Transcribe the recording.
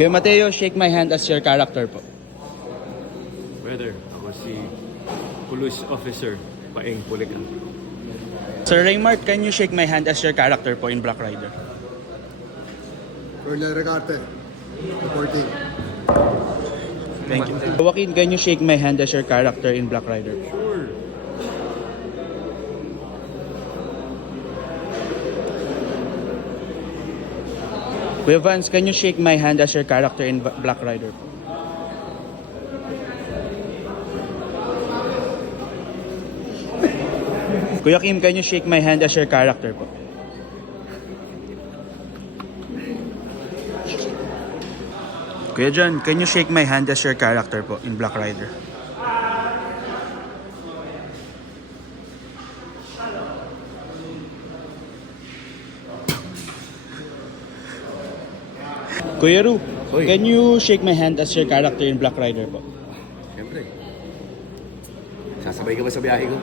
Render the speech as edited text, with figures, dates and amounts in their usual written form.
Kuya Mateo, shake my hand as your character po. Brother, ako si Police Officer Paeng Pulikan. Sir Raymart, can you shake my hand as your character po in Black Rider? Colonel Recarte, reporting. Thank you. Joaquin, can you shake my hand as your character in Black Rider? Sure. Kuya Vance, can you shake my hand as your character in Black Rider? Kuya Kim, can you shake my hand as your character po? Kuya John, can you shake my hand as your character po in Black Rider? Kuya Ru, Hoy. can you shake my hand as your character in Black Rider po? Siyempre. Sasabay ka ba sa biyahe ko?